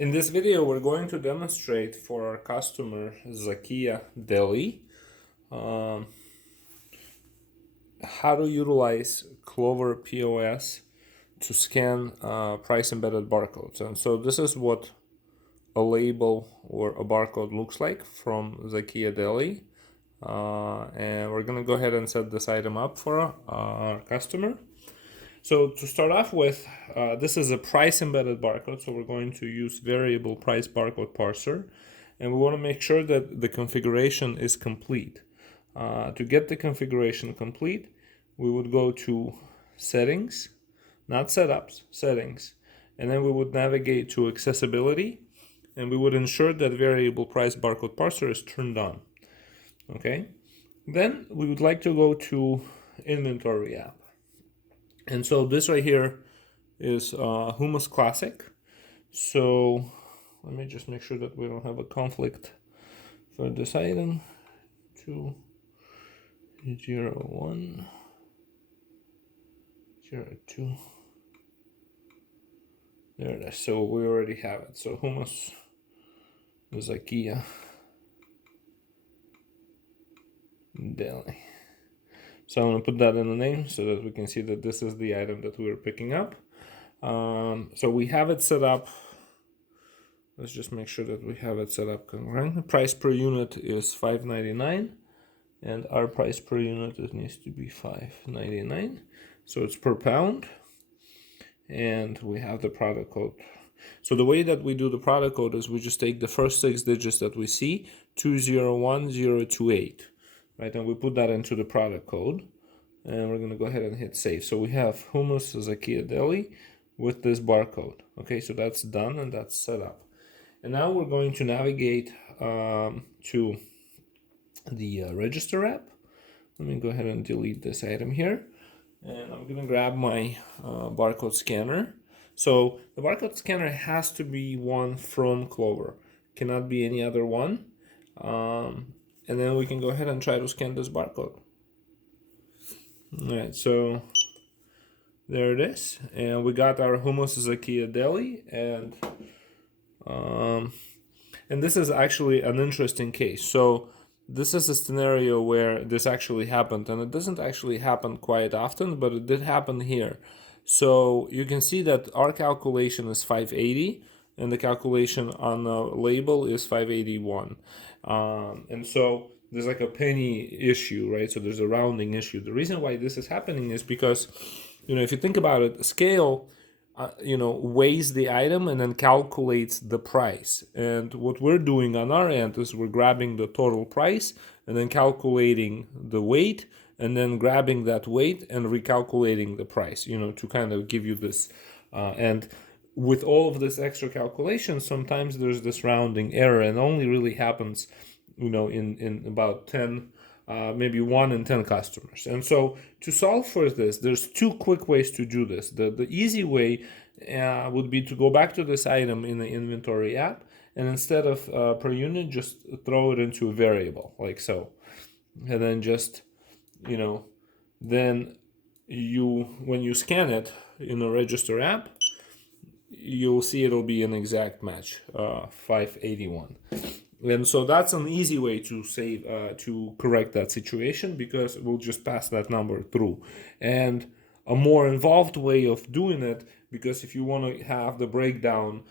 In this video, we're going to demonstrate for our customer Zakia Deli how to utilize Clover POS to scan price embedded barcodes. And so this is what a label or a barcode looks like from Zakia Deli. And we're going to go ahead and set this item up for our customer. So to start off with, this is a price embedded barcode, so we're going to use variable price barcode parser, and we want to make sure that the configuration is complete. To get the configuration complete, we would go to settings, not setups, settings, and then we would navigate to accessibility, and we would ensure that variable price barcode parser is turned on. Okay, then we would like to go to inventory app. And so this right here is Hummus Classic. So let me just make sure that we don't have a conflict for this item. 201 02. There it is. So we already have it. So Hummus Zakia Deli. So I'm going to put that in the name so that we can see that this is the item that we're picking up. So we have it set up. Let's just make sure that we have it set up correctly. The price per unit is $5.99, and our price per unit needs to be $5.99. So it's per pound, and we have the product code. So the way that we do the product code is we just take the first 6 digits that we see, 201028. Right, and we put that into the product code, and we're going to go ahead and hit save. So we have Hummus Zakia Deli with this barcode. Okay, so that's done and that's set up. And now we're going to navigate to the register app. Let me go ahead and delete this item here, and I'm going to grab my barcode scanner. So the barcode scanner has to be one from Clover, cannot be any other one. And then we can go ahead and try to scan this barcode. All right, so there it is, and we got our Hummus Zakia Deli, and this is actually an interesting case. So this is a scenario where this actually happened, and it doesn't actually happen quite often, but it did happen here. So you can see that our calculation is 580, and the calculation on the label is 581. And so there's like a penny issue, right? So there's a rounding issue. The reason why this is happening is because, if you think about it, scale, weighs the item and then calculates the price. And what we're doing on our end is we're grabbing the total price and then calculating the weight, and then grabbing that weight and recalculating the price, to kind of give you this. And with all of this extra calculation, sometimes there's this rounding error, and only really happens, in about 10, maybe 1 in 10 customers. And so to solve for this, there's 2 quick ways to do this. The easy way would be to go back to this item in the inventory app, and instead of per unit, just throw it into a variable, like so. And then just, then when you scan it in the register app, you'll see it'll be an exact match, 581. And so that's an easy way to save, to correct that situation, because we'll just pass that number through. And a more involved way of doing it, because if you want to have the breakdown,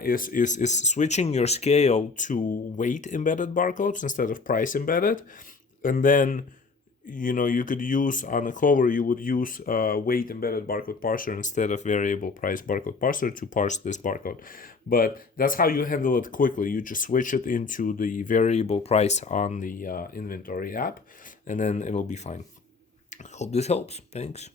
is switching your scale to weight embedded barcodes instead of price embedded. And then you could use on the Clover, you would use weight embedded barcode parser instead of variable price barcode parser to parse this barcode. But that's how you handle it quickly. You just switch it into the variable price on the inventory app, and then it'll be fine. Hope this helps. Thanks.